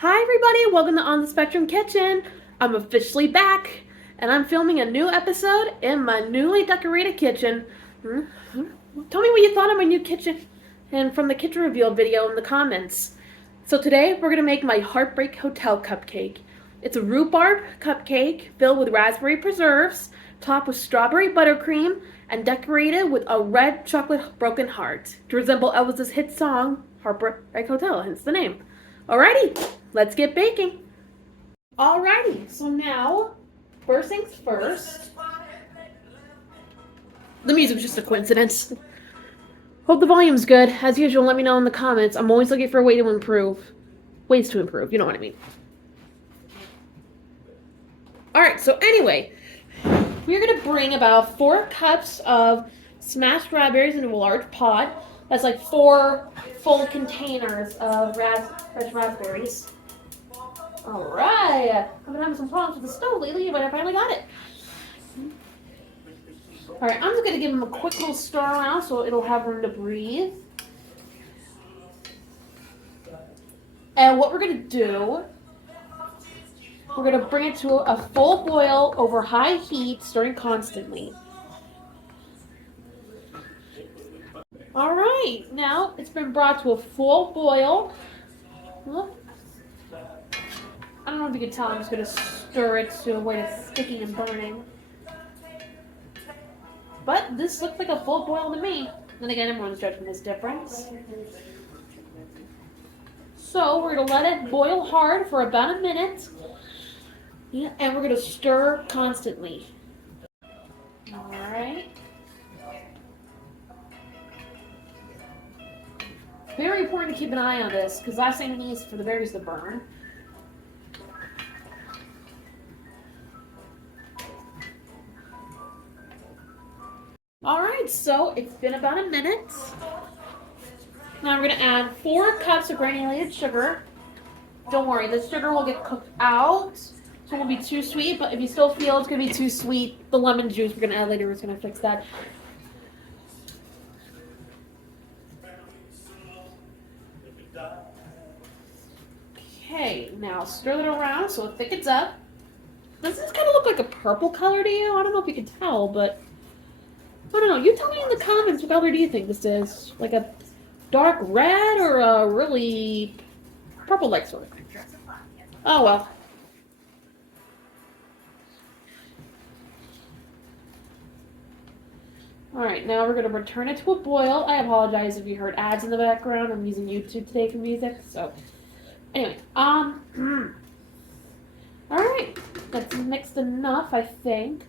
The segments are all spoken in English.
Hi everybody, welcome to On the Spectrum Kitchen. I'm officially back, and I'm filming a new episode in my newly decorated kitchen. Tell me what you thought of my new kitchen and from the kitchen reveal video in the comments. So today we're going to make my Heartbreak Hotel cupcake. It's a rhubarb cupcake filled with raspberry preserves, topped with strawberry buttercream, and decorated with a red chocolate broken heart to resemble Elvis's hit song, Heartbreak Hotel, hence the name. Alrighty, let's get baking. Alrighty, so now, first things first. The music's just a coincidence. Hope the volume's good. As usual, let me know in the comments. I'm always looking for a way to improve. Ways to improve, you know what I mean. Alright, so anyway, we're going to bring about 4 cups of smashed raspberries into a large pot. That's like 4 full containers of fresh raspberries. Alright, I've been having some problems with the stove lately, but I finally got it. Alright, I'm just going to give them a quick little stir around so it'll have room to breathe. And what we're going to do, we're going to bring it to a full boil over high heat, stirring constantly. Alright, now it's been brought to a full boil. I don't know if you can tell, I'm just going to stir it to where it's sticking and burning. But this looks like a full boil to me. Then again, everyone's judgment is different. So we're going to let it boil hard for about a minute. Yeah, and we're going to stir constantly. Alright. Very important to keep an eye on this, because last thing we need is for the berries to burn. Alright, so it's been about a minute. Now we're going to add 4 cups of granulated sugar. Don't worry, the sugar will get cooked out, so it won't be too sweet, but if you still feel it's going to be too sweet, the lemon juice we're going to add later is going to fix that. Okay, now stir it around so it thickens up. Does this kind of look like a purple color to you? I don't know if you can tell, but I don't know. You tell me in the comments what color do you think this is? Like a dark red or a really purple-like sort of thing? Oh, well. Alright, now we're going to return it to a boil. I apologize if you heard ads in the background. I'm using YouTube today for music, so... Anyway, alright, that's mixed enough, I think.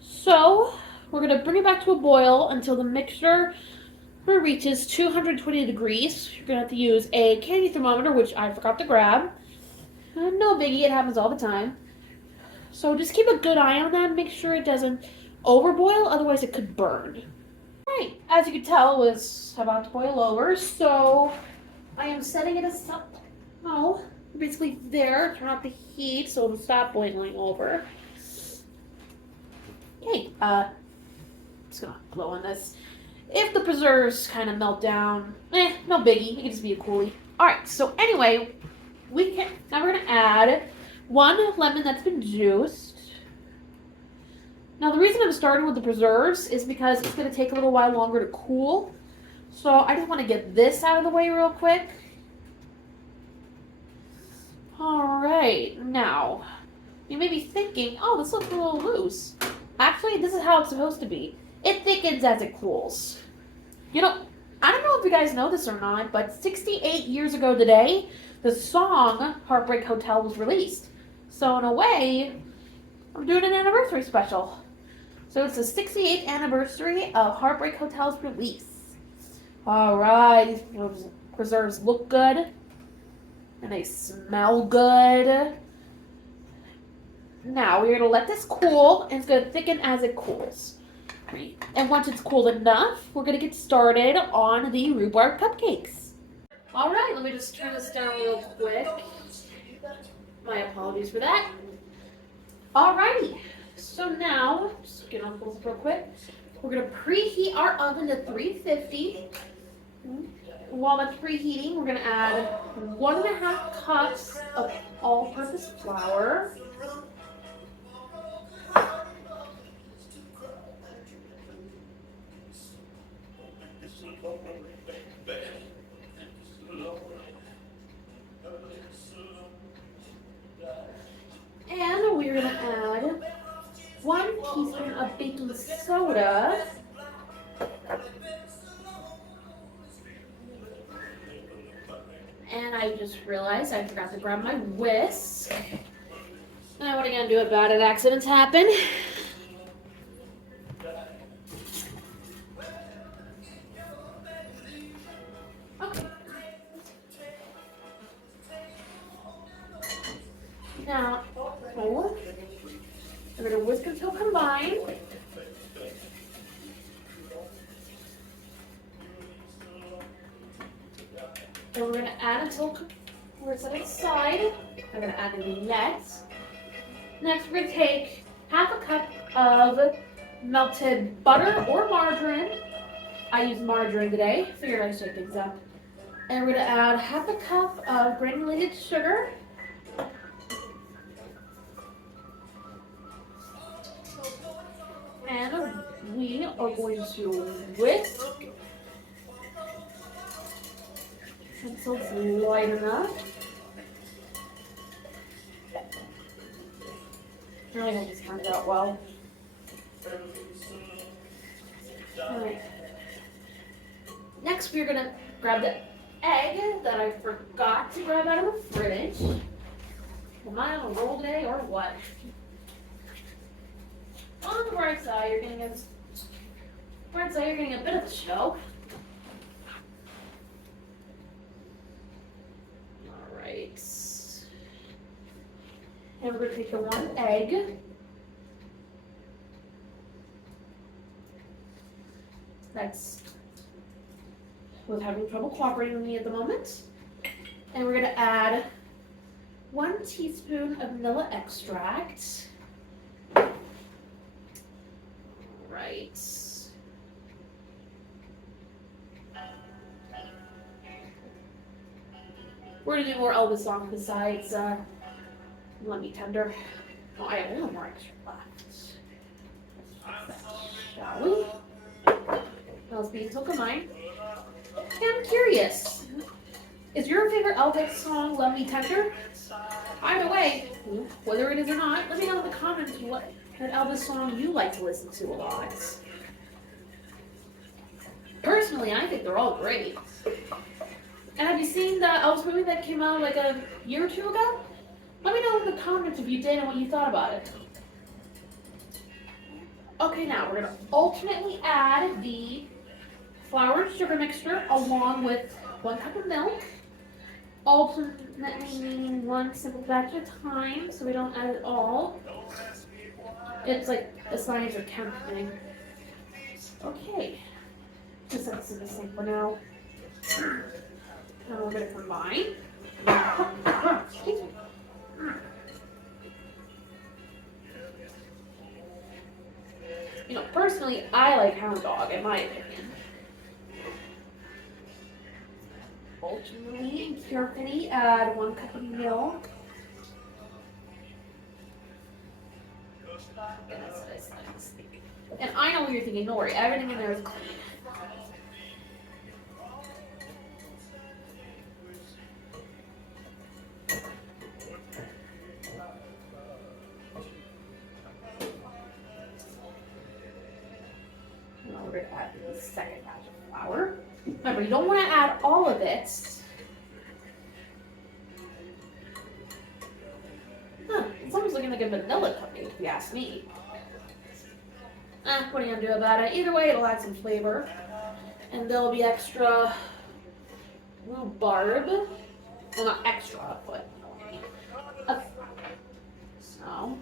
So, we're going to bring it back to a boil until the mixture reaches 220 degrees. You're going to have to use a candy thermometer, which I forgot to grab. No biggie, it happens all the time. So just keep a good eye on that. Make sure it doesn't overboil, otherwise it could burn. Alright, as you can tell, it was about to boil over, so I am setting it aside. Oh, basically there, turn off the heat so it'll stop boiling over. Okay, just gonna blow on this. If the preserves kind of melt down, no biggie, it can just be a coolie. Alright, so anyway, now we're gonna add 1 lemon that's been juiced. Now the reason I'm starting with the preserves is because it's gonna take a little while longer to cool. So I just want to get this out of the way real quick. Alright, now, you may be thinking, oh, this looks a little loose. Actually, this is how it's supposed to be. It thickens as it cools. You know, I don't know if you guys know this or not, but 68 years ago today, the song Heartbreak Hotel was released. So in a way, I'm doing an anniversary special. So it's the 68th anniversary of Heartbreak Hotel's release. Alright, these preserves look good. And they smell good. Now, we're going to let this cool, and it's going to thicken as it cools. And once it's cooled enough, we're going to get started on the rhubarb cupcakes. Alright, let me just turn this down real quick. My apologies for that. Alrighty, so now, just get on this real quick. We're going to preheat our oven to 350. while that's preheating, we're gonna add 1.5 cups of all-purpose flour. And we're gonna add 1 teaspoon of baking soda. And I just realized I forgot to grab my whisk. Now what are you gonna do about it? Accidents happen. Okay. Now, we're gonna whisk until combined. And we're gonna add until we're set aside. I'm gonna add the nuts. Next, we're gonna take 1/2 cup of melted butter or margarine. I use margarine today. Figured I'd shake things up. And we're gonna add 1/2 cup of granulated sugar. And we are going to whisk until it's light enough. I really hope this turns out well. Alright. Next, we're gonna grab the egg that I forgot to grab out of the fridge. Am I on a roll today or what? On the bright side, you're getting a bit of a show. Alright. And we're going to take the 1 egg. That's was having trouble cooperating with me at the moment. And we're going to add 1 teaspoon of vanilla extract. Right. We're gonna do more Elvis songs besides Let Me Tender. Oh, I have 1 more extra left. Shall we? Let's be until combined. Hey, I'm curious. Is your favorite Elvis song Let Me Tender? Either way, whether it is or not, let me know in the comments what an Elvis song you like to listen to a lot. Personally, I think they're all great. And have you seen the Elvis movie that came out like a year or 2 ago? Let me know in the comments if you did and what you thought about it. Okay, now we're going to alternately add the flour and sugar mixture along with 1 cup of milk. Alternately meaning 1 simple batch at a time, so we don't add it all. It's like a science or chem thing. Okay. Just set this in the sink for now. Now we're going to combine. You know, personally, I like Hound Dog, in my opinion. Ultimately and carefully add 1 cup of milk. And I know what you're thinking, don't worry, everything in there is clean. Now we're going to add the second batch of flour. Remember, you don't want to add all of it. It's almost looking like a vanilla cupcake, if you ask me. What are you going to do about it? Either way, it'll add some flavor. And there'll be extra rhubarb. Well, not extra, but... So...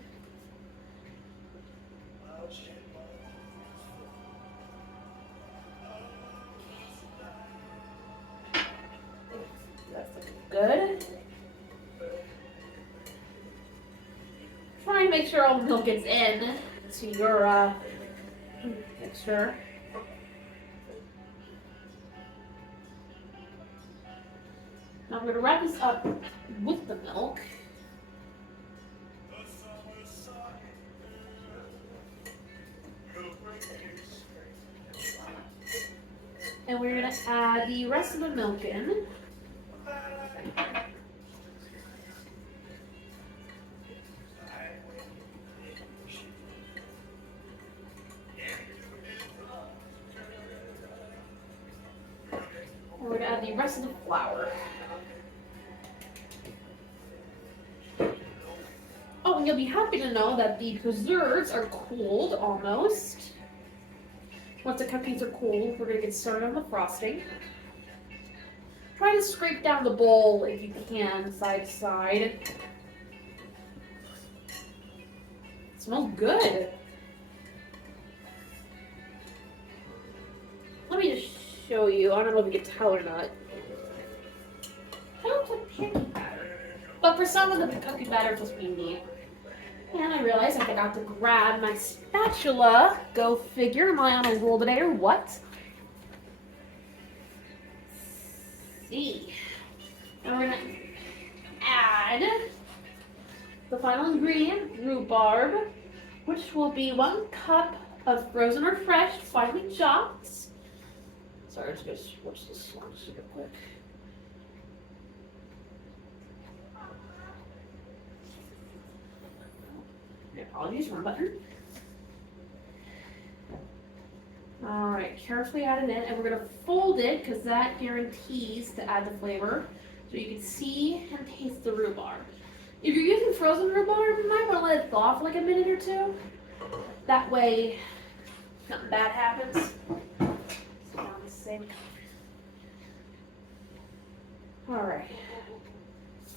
That's looking good. Try and make sure all the milk gets in to your mixture. I'm going to wrap this up with the milk. And we're going to add the rest of the milk in. We're going to add the rest of the flour. Oh, and you'll be happy to know that the preserves are cooled almost. Once the cupcakes are cooled, we're going to get started on the frosting. Try to scrape down the bowl if you can, side to side. It smells good. Let me just show you. I don't know if you can tell or not. It looks like pancake batter. But for some of the cupcake batter, it's supposed to be neat. And I realized I forgot to grab my spatula. Go figure. Am I on a roll today or what? Let's see. And we're going to add the final ingredient, rhubarb, which will be 1 cup of frozen or fresh, finely chopped. Sorry, I'm just going to switch this one super quick. Apologies, wrong button. Alright, carefully add it in, and we're going to fold it because that guarantees to add the flavor. So you can see and taste the rhubarb. If you're using frozen rhubarb, you might want to let it thaw for like a minute or two. That way, nothing bad happens. Alright,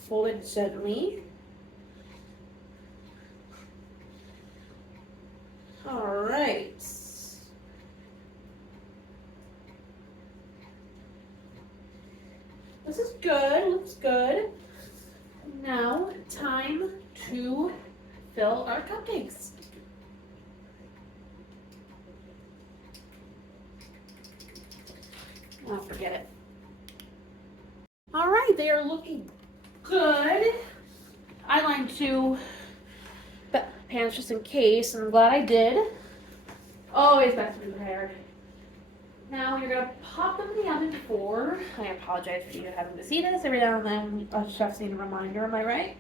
fold it gently. Alright. This is good, looks good. Now, time to fill our cupcakes. Oh, forget it. Alright, they are looking good. I lined 2 pans just in case, and I'm glad I did. Always best to be prepared. Now you're going to pop them in the oven for, I apologize for you having to see this every now and then. Us chefs need a reminder, am I right?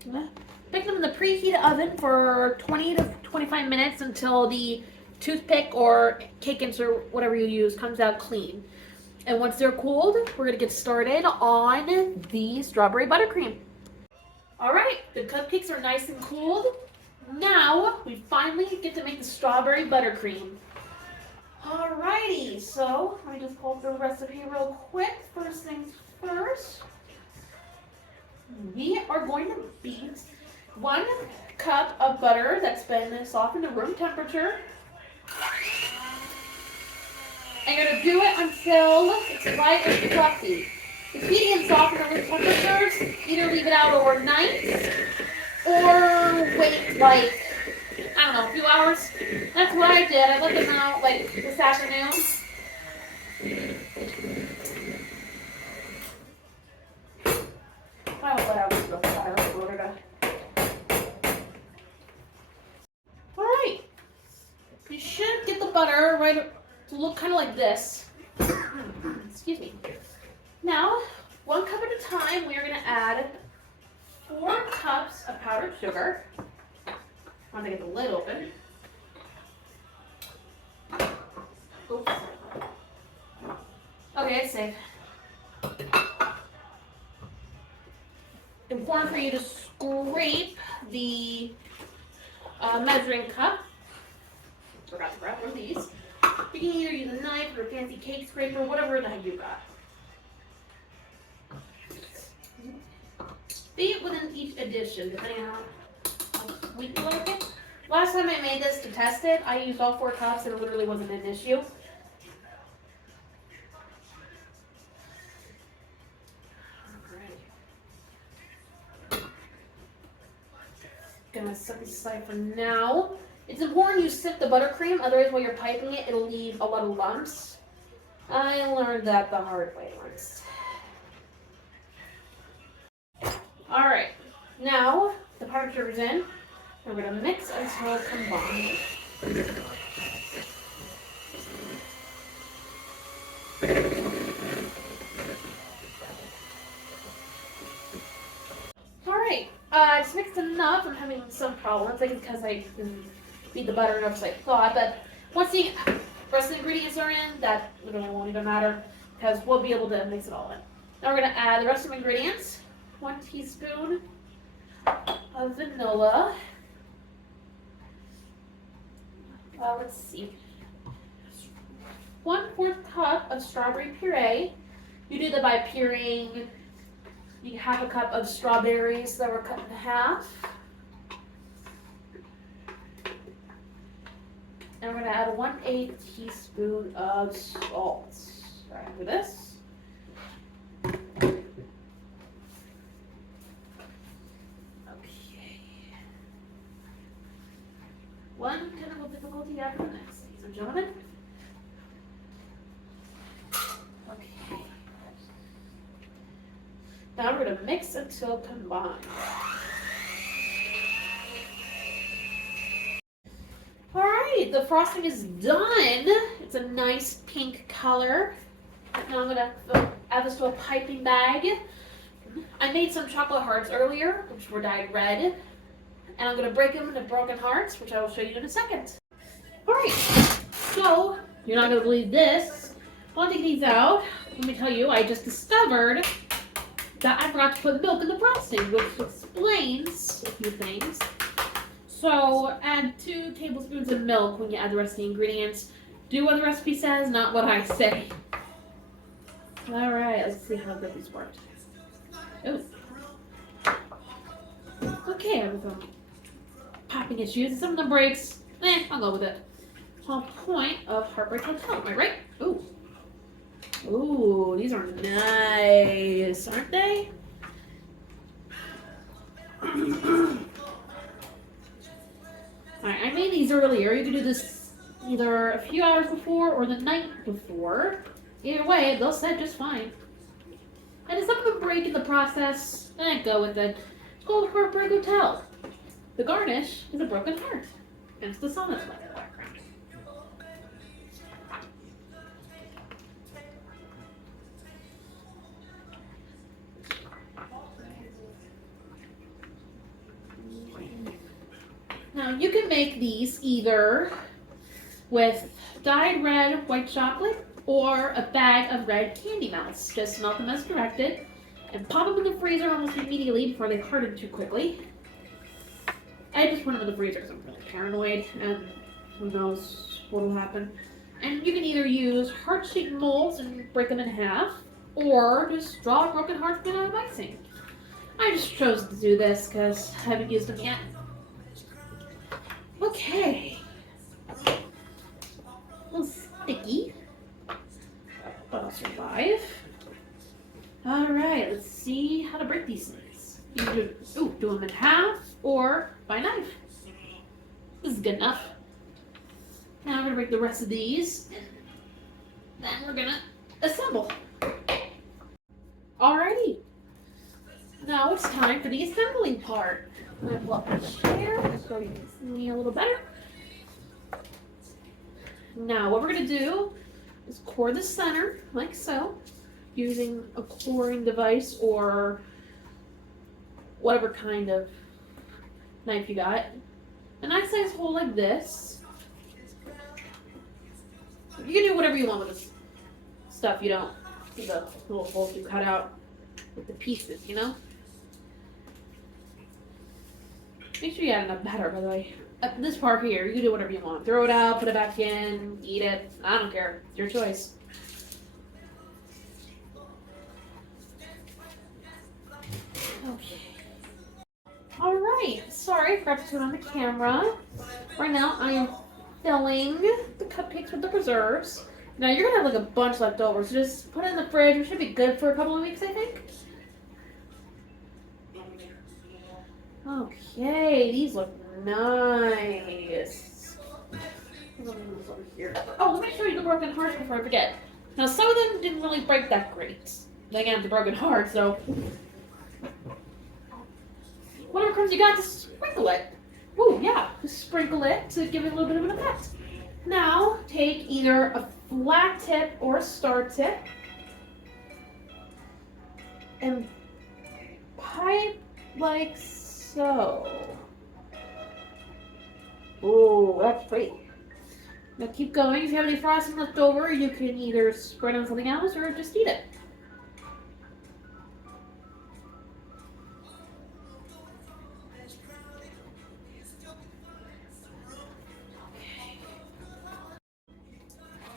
Stick them in the preheated oven for 20 to 25 minutes until the toothpick or cake insert, whatever you use, comes out clean. And once they're cooled, we're going to get started on the strawberry buttercream. Alright, the cupcakes are nice and cooled. Now, we finally get to make the strawberry buttercream. Alrighty, so let me just pull up the recipe real quick. First things first, we are going to beat 1 cup of butter that's been softened to room temperature. And you're going to do it until it's light and fluffy. The beating and softening to room temperatures, either leave it out overnight or wait like, I don't know, a few hours. That's what I did. I let them out like this afternoon. I don't let out this real fire. Alright. You should get the butter right to look kind of like this. Excuse me. Now, 1 cup at a time, we are going to add 4 cups of powdered sugar. I want to get the lid open. Oops. Okay, it's safe. Important for you to scrape the measuring cup. Forgot to grab one of these. You can either use a knife or a fancy cake scraper, whatever the heck you got. Beat within each addition, depending on how sweet you like it. Last time I made this to test it, I used all 4 cups and it literally wasn't an issue. Gonna set this aside for now. It's important you sift the buttercream, otherwise while you're piping it, it'll leave a lot of lumps. I learned that the hard way once. sugars in. We're going to mix until combined. Alright, I just mixed enough. I'm having some problems. I think it's because I didn't beat the butter enough as I thought. But once the rest of the ingredients are in, that literally won't even matter because we'll be able to mix it all in. Now we're going to add the rest of the ingredients. 1 teaspoon of vanilla. Let's see. 1/4 cup of strawberry puree. You do that by pureeing half a cup of strawberries that were cut in half. And we're going to add 1/8 teaspoon of salt right after this. Okay. One technical difficulty after the next, ladies and gentlemen. Okay. Now we're going to mix until combined. Alright, the frosting is done. It's a nice pink color. Now I'm going to add this to a piping bag. I made some chocolate hearts earlier, which were dyed red. And I'm going to break them into broken hearts, which I will show you in a second. Alright, so you're not going to believe this. While I take these out, let me tell you, I just discovered that I forgot to put milk in the frosting, which explains a few things. So add 2 tablespoons of milk when you add the rest of the ingredients. Do what the recipe says, not what I say. Alright, let's see how good these worked. Oh. Okay, I have some popping issues. Some of them breaks. I'll go with it. Whole point of Heartbreak Hotel, am I right? Ooh. Ooh, these are nice, aren't they? Alright, I made these earlier. You can do this either a few hours before or the night before. Either way, they'll set just fine. And if some of them break in the process, go with it. It's called Heartbreak Hotel. The garnish is a broken heart. Hence the song that's playing in the background. Now you can make these either with dyed red white chocolate or a bag of red candy melts. Just melt them as directed and pop them in the freezer almost immediately before they harden too quickly. I just put them in the freezer because I'm really paranoid and who knows what will happen. And you can either use heart-shaped molds and break them in half or just draw a broken heart made out of icing. I just chose to do this because I haven't used them yet. Okay. A little sticky, but I'll survive. Alright, let's see how to break these things. You can do them in half or by knife. This is good enough. Now I'm going to break the rest of these. And then we're going to assemble. Alrighty. Now it's time for the assembling part. I'm going to pull up my chair so you can see me a little better. Now what we're going to do is core the center like so, using a coring device or whatever kind of knife you got. A nice size hole like this. You can do whatever you want with this stuff. You don't see the little holes you cut out with the pieces, you know? Make sure you add enough batter, by the way. This part here, you can do whatever you want. Throw it out, put it back in, eat it. I don't care. It's your choice. Okay. Alright. Sorry, I forgot to turn on the camera. Right now, I am filling the cupcakes with the preserves. Now, you're going to have like a bunch left over, so just put it in the fridge. It should be good for a couple of weeks, I think. Okay, these look nice. Oh, let me show you the broken hearts before I forget. Now, some of them didn't really break that great. They got the broken heart, so. Whatever breadcrumbs, you got to sprinkle it. Ooh, yeah, sprinkle it to give it a little bit of an effect. Now, take either a flat tip or a star tip and pipe like so. Ooh, that's pretty. Now keep going. If you have any frosting left over, you can either spread on something else or just eat it.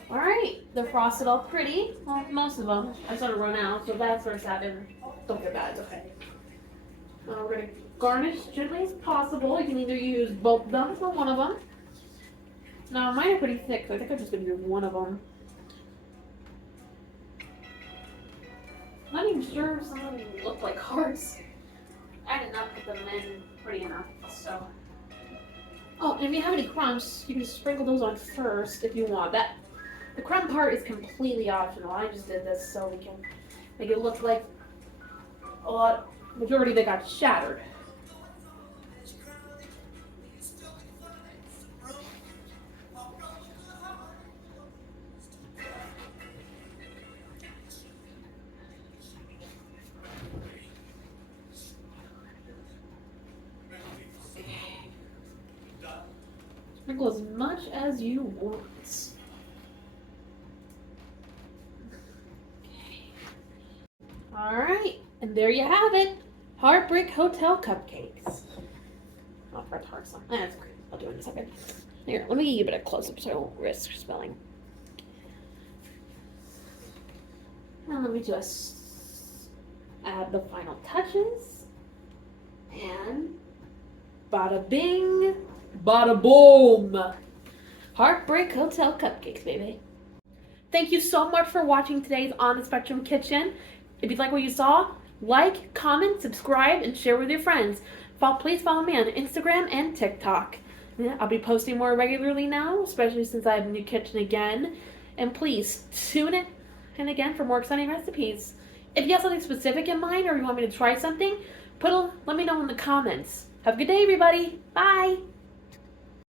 Alright, they're frosted all pretty. Well, most of them. I started to run out, so that's where it's happened. Don't feel bad, it's okay. Now we're going to garnish gently as possible. You can either use both of them or one of them. Now mine are pretty thick, so I think I'm just going to use one of them. I'm not even sure if some of them look like hearts. I did not put them in pretty enough, so. Oh, and if you have any crumbs, you can sprinkle those on first if you want. The crumb part is completely optional. I just did this so we can make it look like a lot. Majority of it got shattered. Sprinkle as much as you want. Alright, and there you have it. Heartbreak Hotel cupcakes. Oh, for hearts on. That's okay. I'll do it in a second. Here, let me give it a close-up so I won't risk spelling. Now let me just add the final touches. And bada bing, bada boom. Heartbreak Hotel cupcakes, baby. Thank you so much for watching today's On the Spectrum Kitchen. If you like what you saw, like, comment, subscribe, and share with your friends. Please follow me on Instagram and TikTok. I'll be posting more regularly now, especially since I have a new kitchen again. And please, tune in again for more exciting recipes. If you have something specific in mind or you want me to try something, let me know in the comments. Have a good day, everybody. Bye!